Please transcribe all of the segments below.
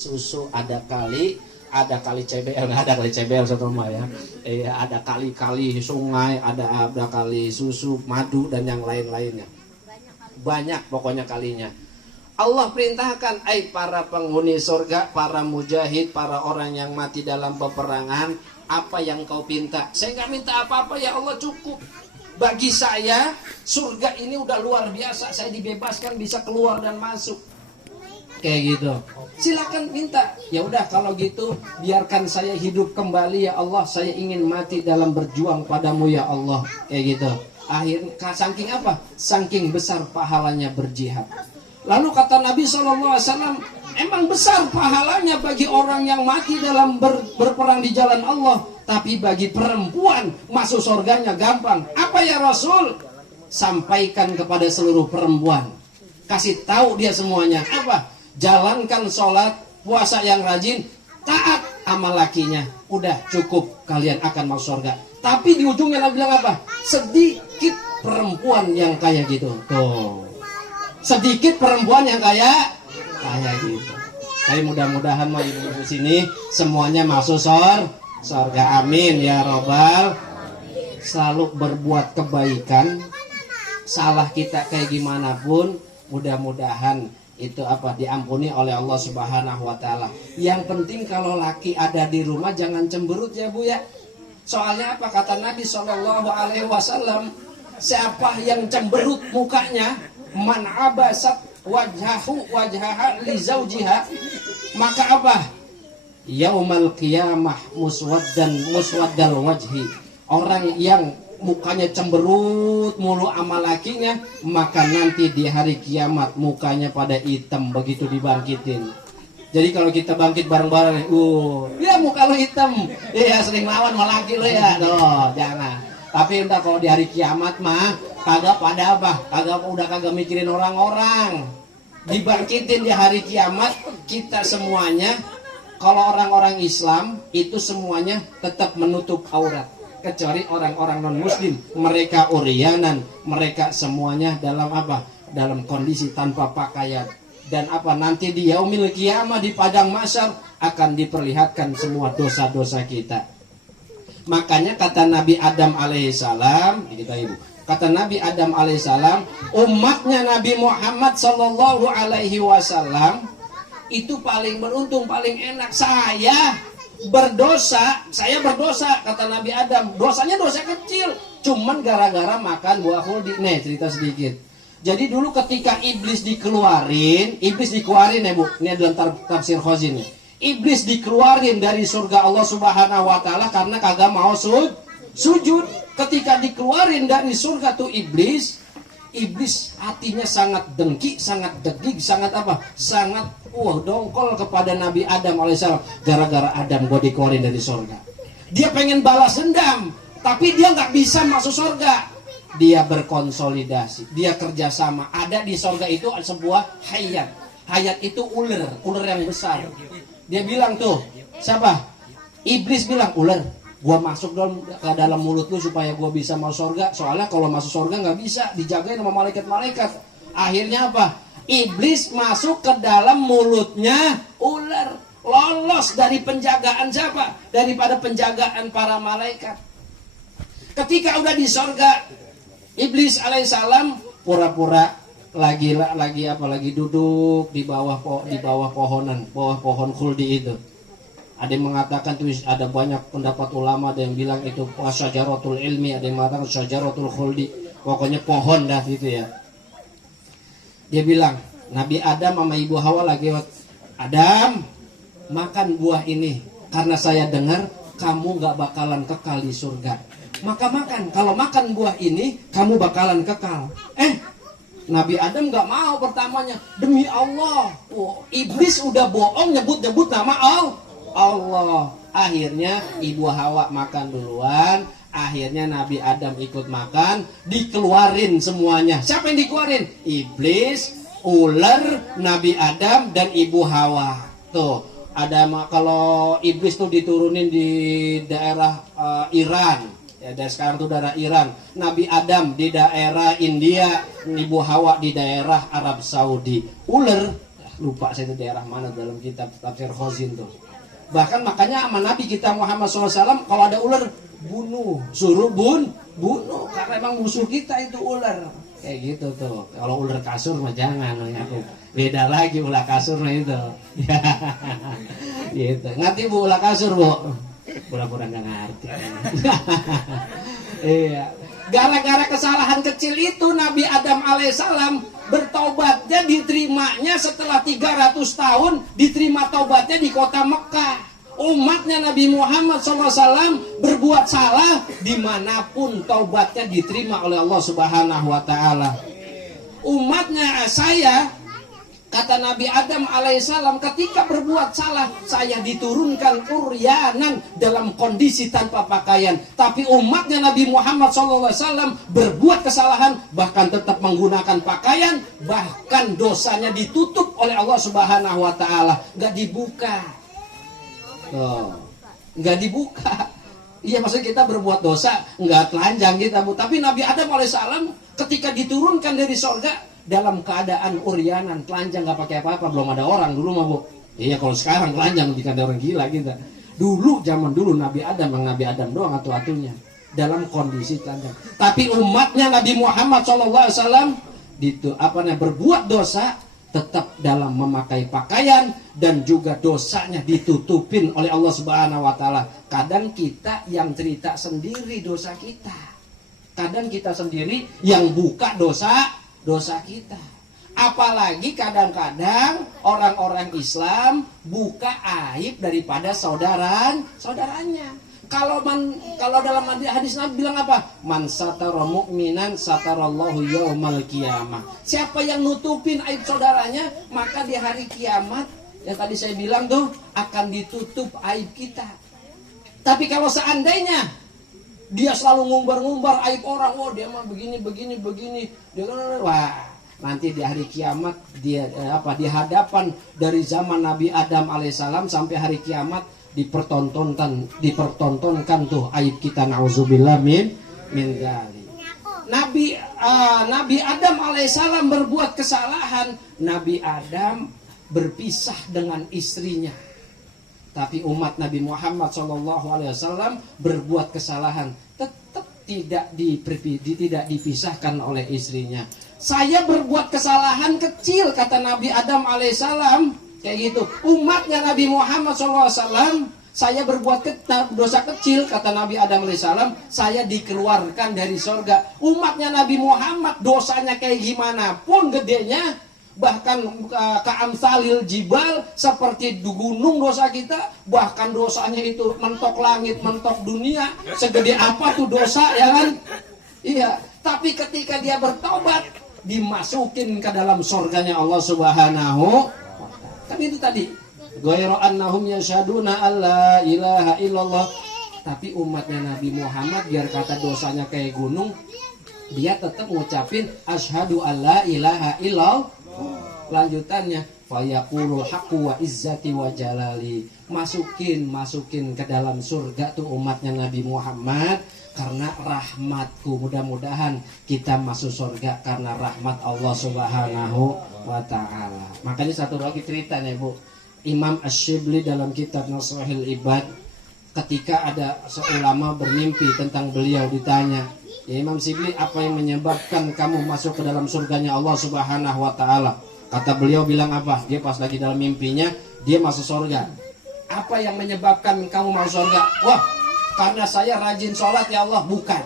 susu, ada kali CBL, nggak ada kali CBL satu rumah ya. Ada kali-kali sungai, ada kali susu, madu dan yang lain-lainnya. Banyak pokoknya kalinya. Allah perintahkan, para penghuni surga, para mujahid, para orang yang mati dalam peperangan, apa yang kau minta? Saya nggak minta apa-apa ya Allah, cukup. Bagi saya surga ini udah luar biasa, saya dibebaskan bisa keluar dan masuk. Kayak gitu. Silakan minta. Ya udah kalau gitu biarkan saya hidup kembali ya Allah, saya ingin mati dalam berjuang padamu ya Allah. Kayak gitu. Akhirnya saking apa? Saking besar pahalanya berjihad. Lalu kata Nabi SAW, emang besar pahalanya bagi orang yang mati dalam berperang di jalan Allah. Tapi bagi perempuan masuk surganya gampang. Apa ya Rasul? Sampaikan kepada seluruh perempuan. Kasih tahu dia semuanya. Apa? Jalankan sholat, puasa yang rajin, taat sama lakinya. Udah cukup, kalian akan masuk surga. Tapi di ujungnya Nabi bilang apa? Sedikit perempuan yang kayak gitu. Tuh. Sedikit perempuan yang kayak gitu. Tapi mudah-mudahan mau ibu-ibu sini semuanya masuk surga. Amin ya robbal. Selalu berbuat kebaikan. Salah kita kayak gimana pun, mudah-mudahan itu diampuni oleh Allah Subhanahu wa taala. Yang penting kalau laki ada di rumah jangan cemberut ya Bu ya. Soalnya apa kata Nabi Shallallahu alaihi wasallam, siapa yang cemberut mukanya, man abasat wajhaha li zaujiha, maka apa? Yaumal qiyamah muswaddal wajhi. Orang yang mukanya cemberut mulu sama lakinya, maka nanti di hari kiamat mukanya pada hitam begitu dibangkitin. Jadi kalau kita bangkit bareng-bareng, ya muka lu hitam, ya sering lawan sama laki lu ya, jangan. Tapi entah kalau di hari kiamat mah kagak pada kagak mikirin orang-orang. Dibangkitin di hari kiamat kita semuanya, kalau orang-orang Islam itu semuanya tetap menutup aurat. Kecuali orang-orang non-muslim, mereka uryanan, mereka semuanya dalam kondisi tanpa pakaian. Dan nanti di yaumil qiyamah di padang mahsyar akan diperlihatkan semua dosa-dosa kita. Makanya kata Nabi Adam alaihissalam, kata Nabi Adam alaihissalam, umatnya Nabi Muhammad sallallahu alaihi wasallam itu paling beruntung, paling enak. Saya berdosa kata Nabi Adam, dosanya dosa kecil, cuman gara-gara makan buah khuldi. Nih cerita sedikit. Jadi dulu ketika iblis dikeluarin ya Bu, ini dalam tafsir Khazin nih. Iblis dikeluarin dari surga Allah Subhanahu wa taala karena kagak mau sujud. Ketika dikeluarin dari surga tuh iblis hatinya sangat dengki, sangat degil, sangat dongkol kepada Nabi Adam alaihissalam. Gara-gara Adam gue dikeluarin dari surga. Dia pengen balas dendam, tapi dia nggak bisa masuk surga. Dia berkonsolidasi, dia kerjasama. Ada di surga itu sebuah hayat itu ular yang besar. Dia bilang tuh, siapa? Iblis bilang, ular, gua masuk ke dalam mulut lu supaya gua bisa masuk surga. Soalnya kalau masuk surga nggak bisa, dijagain sama malaikat-malaikat. Akhirnya apa? Iblis masuk ke dalam mulutnya ular, lolos dari penjagaan siapa? Daripada penjagaan para malaikat. Ketika udah di surga, Iblis alaihissalam pura-pura lagi duduk di bawah pohon khuldi itu. Ada yang mengatakan tuh, ada banyak pendapat ulama, ada yang bilang itu syajaratul ilmi, ada yang mengatakan syajaratul khuldi. Pokoknya pohon dah gitu ya. Dia bilang, Nabi Adam sama Ibu Hawa lagi, Adam, makan buah ini. Karena saya dengar kamu gak bakalan kekal di surga. Maka makan, kalau makan buah ini kamu bakalan kekal. Nabi Adam gak mau pertamanya. Demi Allah, iblis udah bohong nyebut nama Allah. Akhirnya Ibu Hawa makan duluan. Akhirnya Nabi Adam ikut makan, dikeluarin semuanya. Siapa yang dikeluarin? Iblis, ular, Nabi Adam, dan Ibu Hawa. Tuh, ada kalau iblis tuh diturunin di daerah Iran. Ya, dari sekarang tuh daerah Iran. Nabi Adam di daerah India, Ibu Hawa di daerah Arab Saudi. Ular lupa saya itu daerah mana dalam kitab tafsir Khazin tuh. Bahkan makanya sama Nabi kita Muhammad SAW kalau ada ular bunuh, suruh bunuh karena emang musuh kita itu ular. Kayak gitu tuh. Kalau ular kasur mah jangan ya. Beda lagi ular kasur mah itu. Gitu. Ngerti Bu ular kasur, Bu? Pura-pura enggak ngerti. Iya. Gara-gara kesalahan kecil itu Nabi Adam alaihissalam bertaubatnya diterimanya setelah 300 tahun, diterima taubatnya di kota Mekah. Umatnya Nabi Muhammad SAW berbuat salah dimanapun taubatnya diterima oleh Allah Subhanahu Wa Taala. Umatnya saya, kata Nabi Adam alaihissalam, ketika berbuat salah saya diturunkan uryanan dalam kondisi tanpa pakaian. Tapi umatnya Nabi Muhammad SAW berbuat kesalahan bahkan tetap menggunakan pakaian, bahkan dosanya ditutup oleh Allah Subhanahu Wa Taala, nggak dibuka. Nggak dibuka. Iya, maksudnya kita berbuat dosa nggak telanjang kita, Bu. Tapi Nabi Adam alaihissalam ketika diturunkan dari sorga dalam keadaan uryanan, telanjang, nggak pakai apa-apa, belum ada orang dulu mah, Bu. Iya, kalau sekarang telanjang jika ada orang gila kita. Dulu zaman dulu Nabi Adam doang atunya dalam kondisi telanjang. Tapi umatnya Nabi Muhammad SAW berbuat dosa tetap dalam memakai pakaian dan juga dosanya ditutupin oleh Allah Subhanahu Wa Taala. Kadang kita yang cerita sendiri dosa kita, kadang kita sendiri yang buka dosa kita. Apalagi kadang-kadang orang-orang Islam buka aib daripada saudaranya. Kalau dalam hadis Nabi bilang apa? Man satara mu'minan satarallahu yaumal qiyamah. Siapa yang nutupin aib saudaranya, maka di hari kiamat yang tadi saya bilang tuh akan ditutup aib kita. Tapi kalau seandainya dia selalu ngumbar-ngumbar aib orang, oh dia mah begini, dia wah, nanti di hari kiamat dia di hadapan dari zaman Nabi Adam alaihissalam sampai hari kiamat dipertontonkan tuh aib kita, nauzubillah min dzalik. Nabi Adam alaihissalam berbuat kesalahan, Nabi Adam berpisah dengan istrinya. Tapi umat Nabi Muhammad SAW berbuat kesalahan, tetap tidak dipisahkan oleh istrinya. Saya berbuat kesalahan kecil, kata Nabi Adam alaihissalam, kayak gitu. Umatnya Nabi Muhammad SAW, saya berbuat dosa kecil, kata Nabi Adam alaihissalam, saya dikeluarkan dari surga. Umatnya Nabi Muhammad dosanya kayak gimana pun gedenya, bahkan ka'amsalil jibal, seperti gunung dosa kita, bahkan dosanya itu mentok langit, mentok dunia, segede apa tuh dosa, ya kan? Iya, tapi ketika dia bertobat, dimasukin ke dalam surganya Allah Subhanahu. Kan itu tadi, ghairu annahum yashaduna alla ilaha illallah. Tapi umatnya Nabi Muhammad biar kata dosanya kayak gunung, dia tetap ngucapin asyhadu alla ilaha illallah. Lanjutannya fayaqulul haqqu wa izzati wa jalali. Masukin ke dalam surga tuh umatnya Nabi Muhammad karena rahmatku. Mudah-mudahan kita masuk surga karena rahmat Allah Subhanahu wa Ta'ala. Makanya satu lagi cerita nih, Bu. Imam Asy-Syibli dalam kitab Nasrahil Ibad, ketika ada seulama bermimpi tentang beliau, ditanya, ya Imam Syibli, apa yang menyebabkan kamu masuk ke dalam surganya Allah Subhanahu wa Ta'ala? Kata beliau bilang apa? Dia pas lagi dalam mimpinya, dia masuk surga. Apa yang menyebabkan kamu masuk surga? Wah, karena saya rajin sholat ya Allah. Bukan.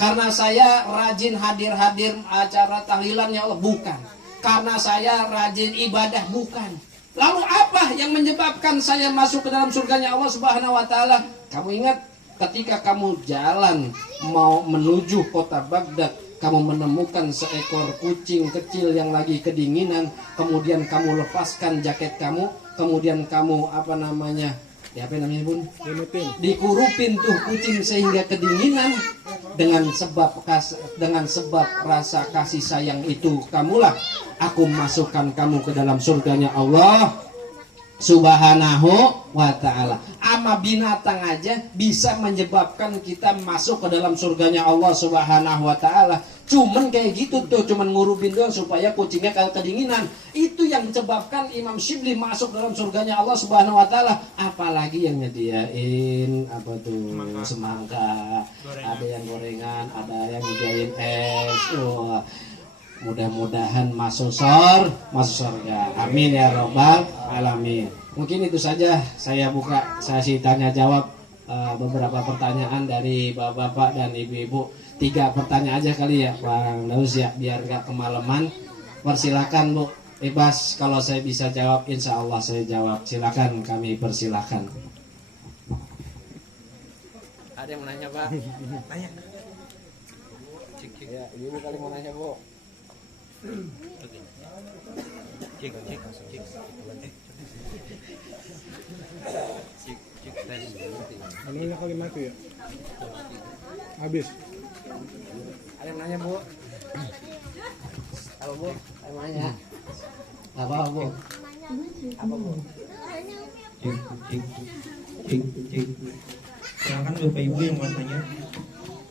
Karena saya rajin hadir acara tahlilan ya Allah. Bukan. Karena saya rajin ibadah. Bukan. Lalu apa yang menyebabkan saya masuk ke dalam surganya Allah Subhanahu wa Ta'ala? Kamu ingat ketika kamu jalan mau menuju kota Baghdad, kamu menemukan seekor kucing kecil yang lagi kedinginan, kemudian kamu lepaskan jaket kamu, kemudian kamu Bun? Dikurupin tuh kucing sehingga kedinginan. Dengan sebab rasa kasih sayang itu, kamulah aku masukkan kamu ke dalam surganya Allah Subhanahu wa Ta'ala. sama binatang aja bisa menyebabkan kita masuk ke dalam surganya Allah Subhanahu wa taala. Cuman kayak gitu tuh, cuman ngurupin doang supaya kucingnya kayak kedinginan. Itu yang menyebabkan Imam Syibli masuk dalam surganya Allah Subhanahu wa taala. Apalagi yang nyediain apa tuh semangka, ada yang gorengan, ada yang nyediain es. Wah, mudah-mudahan masuk surga. Amin ya robbal alamin. Mungkin itu saja saya buka sesi tanya jawab beberapa pertanyaan dari bapak-bapak dan ibu-ibu. 3 pertanyaan aja kali ya Bang Daus ya, biar nggak kemalaman. Persilakan Bu, bebas, kalau saya bisa jawab insya Allah saya jawab. Silakan, kami persilakan. Ada yang mau nanya Pak? Tanya. Ya, ibu kali mau nanya Bu. Cik. Anunya kali mati ya? Habis. Ada yang nanya Bu? Apa Bu? Ada yang nanya? Apa Bu? Apa Bu? Cik. Silakan Bapak Ibu yang mau tanya.